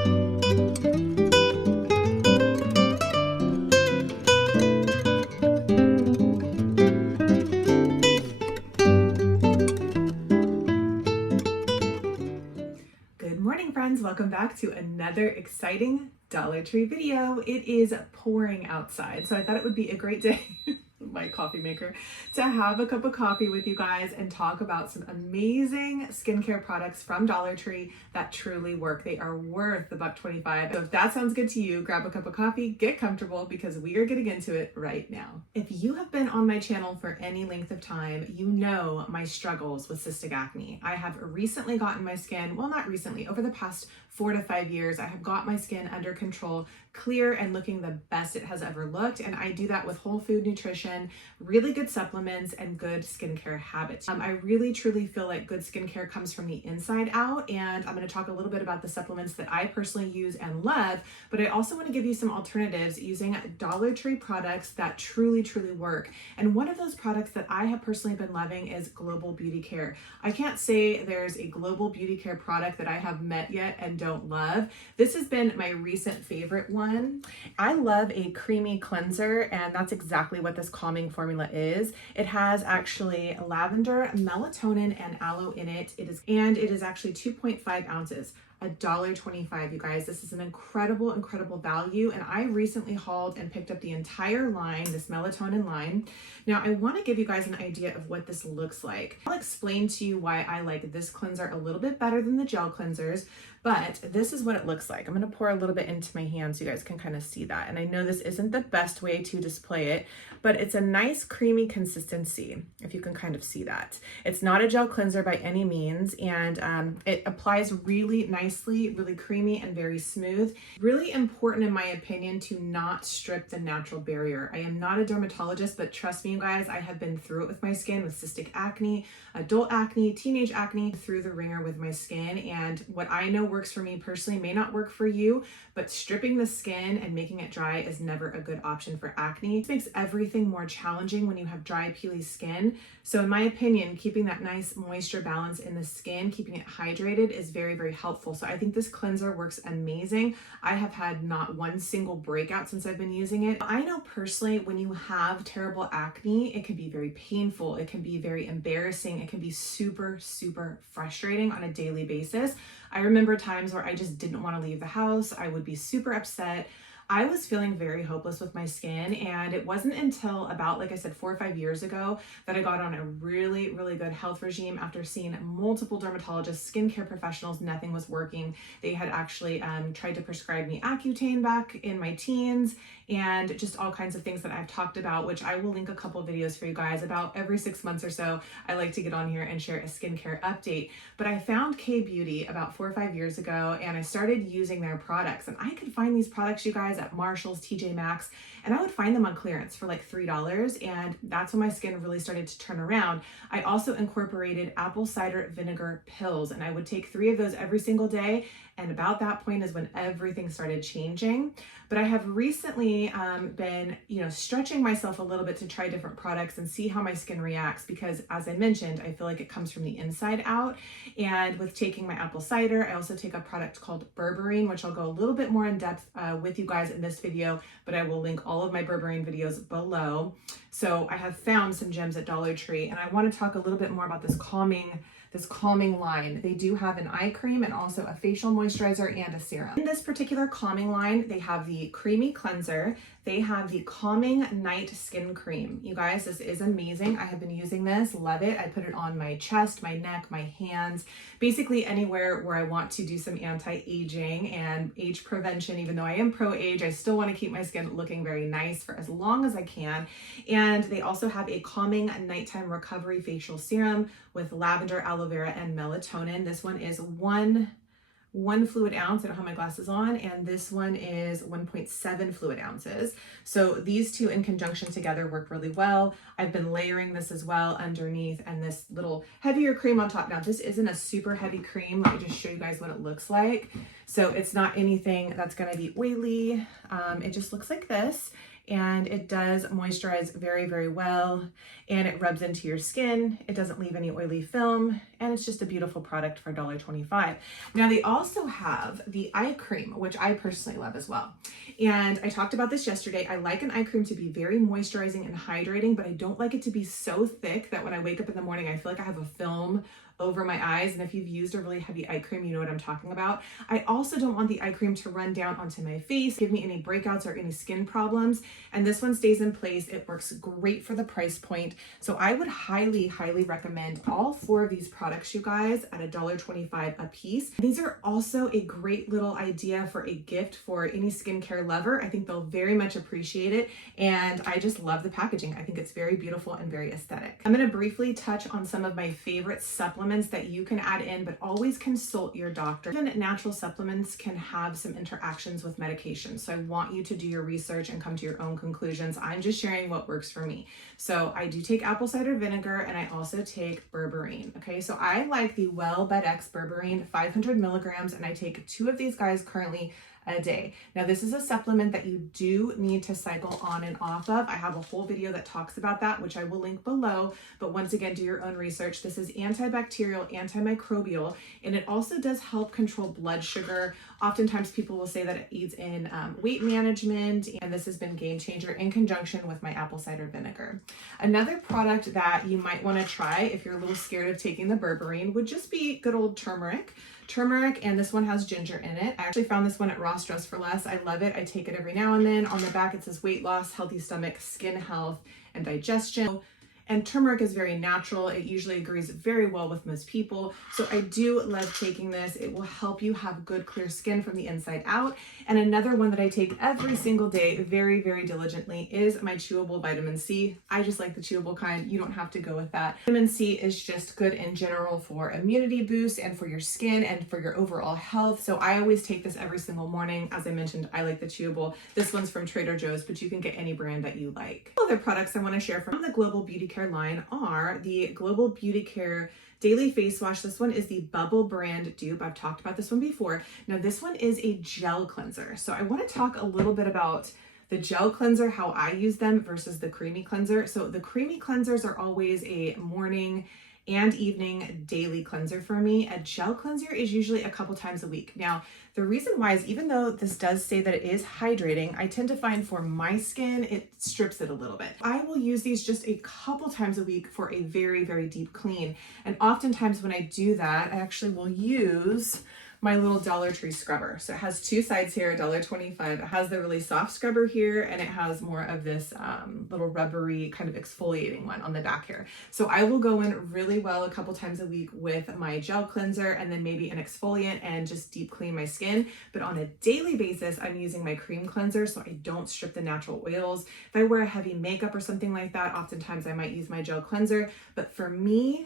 Good morning, friends. Welcome back to another exciting Dollar Tree video. It is pouring outside, so I thought it would be a great day, my coffee maker, to have a cup of coffee with you guys and talk about some amazing skincare products from Dollar Tree that truly work. They are worth the $1.25. So if that sounds good to you, grab a cup of coffee, get comfortable, because we are getting into it right now. If you have been on my channel for any length of time, you know my struggles with cystic acne. I have recently gotten my skin, well, not recently, over the past 4 to 5 years, I have got my skin under control, clear and looking the best it has ever looked. And I do that with whole food nutrition, really good supplements, and good skincare habits. I really truly feel like good skincare comes from the inside out. And I'm going to talk a little bit about the supplements that I personally use and love, but I also want to give you some alternatives using Dollar Tree products that truly, truly work. And one of those products that I have personally been loving is Global Beauty Care. I can't say there's a Global Beauty Care product that I have met yet and don't love. This has been my recent favorite one. I love a creamy cleanser, and that's exactly what this calming formula is. It has actually lavender, melatonin, and aloe in it. It is actually 2.5 ounces. $1.25, you guys. This is an incredible, incredible value. And I recently hauled and picked up the entire line, this melatonin line. Now, I want to give you guys an idea of what this looks like. I'll explain to you why I like this cleanser a little bit better than the gel cleansers, but this is what it looks like. I'm going to pour a little bit into my hand so you guys can kind of see that. And I know this isn't the best way to display it, but it's a nice creamy consistency, if you can kind of see that. It's not a gel cleanser by any means, and it applies really nicely, really creamy and very smooth. Really important, in my opinion, to not strip the natural barrier. I am not a dermatologist, but trust me, you guys, I have been through it with my skin, with cystic acne, adult acne, teenage acne, through the ringer with my skin. And what I know works for me personally may not work for you, but stripping the skin and making it dry is never a good option for acne. It makes everything more challenging when you have dry, peely skin. So in my opinion, keeping that nice moisture balance in the skin, keeping it hydrated, is very, very helpful. So I think this cleanser works amazing. I have had not one single breakout since I've been using it. I know personally, when you have terrible acne, it can be very painful. It can be very embarrassing. It can be super, super frustrating on a daily basis. I remember times where I just didn't want to leave the house. I would be super upset. I was feeling very hopeless with my skin, and it wasn't until about, like I said, 4 or 5 years ago that I got on a really, really good health regime after seeing multiple dermatologists, skincare professionals. Nothing was working. They had actually tried to prescribe me Accutane back in my teens, and just all kinds of things that I've talked about, which I will link a couple videos for you guys. About every 6 months or so, I like to get on here and share a skincare update. But I found K-Beauty about 4 or 5 years ago, and I started using their products. And I could find these products, you guys, at Marshall's, TJ Maxx, and I would find them on clearance for like $3. And that's when my skin really started to turn around. I also incorporated apple cider vinegar pills, and I would take 3 of those every single day. And about that point is when everything started changing. But I have recently been, stretching myself a little bit to try different products and see how my skin reacts, because as I mentioned, I feel like it comes from the inside out. And with taking my apple cider, I also take a product called Berberine, which I'll go a little bit more in depth with you guys in this video, but I will link all of my Berberine videos below. So I have found some gems at Dollar Tree, and I want to talk a little bit more about this calming line. They do have an eye cream and also a facial moisturizer and a serum. In this particular calming line, they have the creamy cleanser. They have the calming night skin cream. You guys, this is amazing. I have been using this, love it. I put it on my chest, my neck, my hands, basically anywhere where I want to do some anti-aging and age prevention. Even though I am pro-age, I still want to keep my skin looking very nice for as long as I can. And they also have a calming nighttime recovery facial serum with lavender, aloe vera, and melatonin. This one is one fluid ounce. I don't have my glasses on, and this one is 1.7 fluid ounces. So these two in conjunction together work really well. I've been layering this as well underneath, and this little heavier cream on top. Now, this isn't a super heavy cream. Let me just show you guys what it looks like. So it's not anything that's going to be oily. It just looks like this. and it does moisturize very, very well, and it rubs into your skin. It doesn't leave any oily film, and it's just a beautiful product for $1.25. Now they also have the eye cream, which I personally love as well. And I talked about this yesterday. I like an eye cream to be very moisturizing and hydrating, but I don't like it to be so thick that when I wake up in the morning, I feel like I have a film over my eyes. And if you've used a really heavy eye cream, you know what I'm talking about. I also don't want the eye cream to run down onto my face, give me any breakouts or any skin problems. And this one stays in place. It works great for the price point. So I would highly, highly recommend all 4 of these products, you guys, at $1.25 a piece. These are also a great little idea for a gift for any skincare lover. I think they'll very much appreciate it. And I just love the packaging. I think it's very beautiful and very aesthetic. I'm going to briefly touch on some of my favorite supplements that you can add in, but always consult your doctor. Even natural supplements can have some interactions with medication. So I want you to do your research and come to your own conclusions. I'm just sharing what works for me. So I do take apple cider vinegar, and I also take berberine. Okay, so I like the Well Bed X berberine 500 milligrams, and I take 2 of these guys currently a day. Now this is a supplement that you do need to cycle on and off of. I have a whole video that talks about that, which I will link below, but once again, do your own research. This is antibacterial, antimicrobial, and it also does help control blood sugar. Oftentimes people will say that it aids in weight management, and this has been a game changer in conjunction with my apple cider vinegar. Another product that you might want to try if you're a little scared of taking the berberine would just be good old turmeric. And this one has ginger in it. I actually found this one at Ross Dress for Less. I love it. I take it every now and then. On the back it says weight loss, healthy stomach, skin health, and digestion. And turmeric is very natural. It usually agrees very well with most people. So I do love taking this. It will help you have good, clear skin from the inside out. And another one that I take every single day very, very diligently is my chewable vitamin C. I just like the chewable kind. You don't have to go with that. Vitamin C is just good in general for immunity boost and for your skin and for your overall health. So I always take this every single morning. As I mentioned, I like the chewable. This one's from Trader Joe's, but you can get any brand that you like. Other products I want to share from the Global Beauty Care line are the Global Beauty Care Daily Face Wash. This one is the Bubble brand dupe. I've talked about this one before. Now this one is a gel cleanser. So I want to talk a little bit about the gel cleanser, how I use them versus the creamy cleanser. So the creamy cleansers are always a morning and evening daily cleanser for me. A gel cleanser is usually a couple times a week. Now, the reason why is even though this does say that it is hydrating, I tend to find for my skin, it strips it a little bit. I will use these just a couple times a week for a very, very deep clean. And oftentimes when I do that, I actually will use my little Dollar Tree scrubber. So it has 2 sides here, $1.25. It has the really soft scrubber here, and it has more of this little rubbery kind of exfoliating one on the back here. So I will go in really well a couple times a week with my gel cleanser and then maybe an exfoliant and just deep clean my skin. But on a daily basis, I'm using my cream cleanser so I don't strip the natural oils. If I wear a heavy makeup or something like that, oftentimes I might use my gel cleanser. But for me,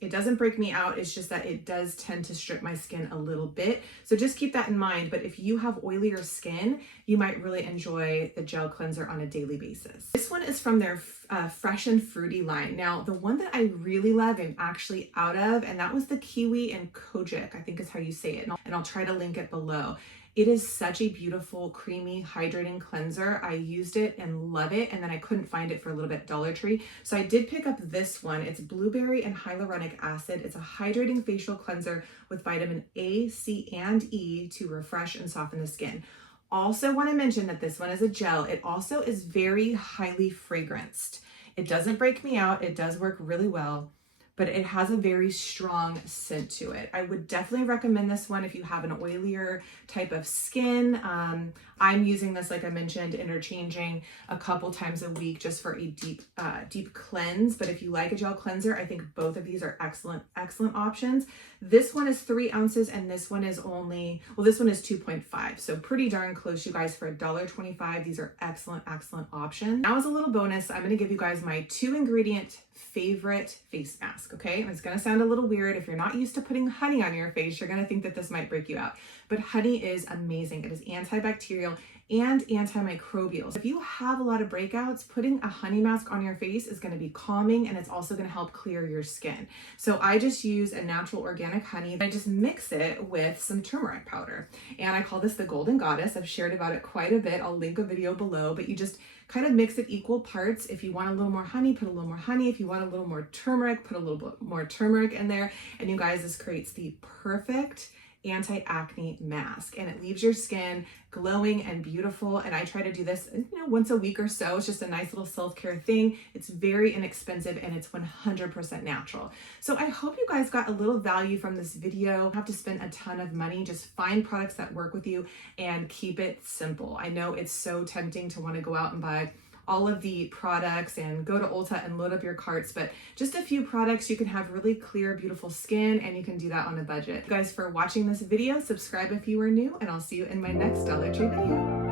it doesn't break me out. It's just that it does tend to strip my skin a little bit. So just keep that in mind. But if you have oilier skin, you might really enjoy the gel cleanser on a daily basis. This one is from their Fresh and Fruity line. Now, the one that I really love, I'm actually out of, and that was the kiwi and kojic, I think is how you say it. And I'll try to link it below. It is such a beautiful, creamy, hydrating cleanser. I used it and love it, and then I couldn't find it for a little bit at Dollar Tree. So I did pick up this one. It's blueberry and hyaluronic acid. It's a hydrating facial cleanser with vitamin A, C, and E to refresh and soften the skin. Also want to mention that this one is a gel. It also is very highly fragranced. It doesn't break me out. It does work really well, but it has a very strong scent to it. I would definitely recommend this one if you have an oilier type of skin. I'm using this, like I mentioned, interchanging a couple times a week just for a deep cleanse. But if you like a gel cleanser, I think both of these are excellent options. This one is 3 ounces and this one is only, well, this one is 2.5. So pretty darn close, you guys, for $1.25. These are excellent options. Now as a little bonus, I'm gonna give you guys my 2-ingredient favorite face mask, okay? It's gonna sound a little weird. If you're not used to putting honey on your face, you're gonna think that this might break you out. but honey is amazing. It is antibacterial and antimicrobial. So if you have a lot of breakouts, putting a honey mask on your face is going to be calming, and it's also going to help clear your skin. So I just use a natural organic honey. I just mix it with some turmeric powder, and I call this the Golden Goddess. I've shared about it quite a bit. I'll link a video below, but you just kind of mix it equal parts. If you want a little more honey, put a little more honey. If you want a little more turmeric, put a little bit more turmeric in there. And you guys, this creates the perfect anti-acne mask, and it leaves your skin glowing and beautiful. And I try to do this, once a week or so. It's just a nice little self-care thing. It's very inexpensive and it's 100% natural. So I hope you guys got a little value from this video. You don't have to spend a ton of money. Just find products that work with you and keep it simple. I know it's so tempting to want to go out and buy all of the products and go to Ulta and load up your carts, but just a few products, you can have really clear, beautiful skin, and you can do that on a budget. Thank you guys for watching this video. Subscribe if you are new, and I'll see you in my next Dollar Tree video.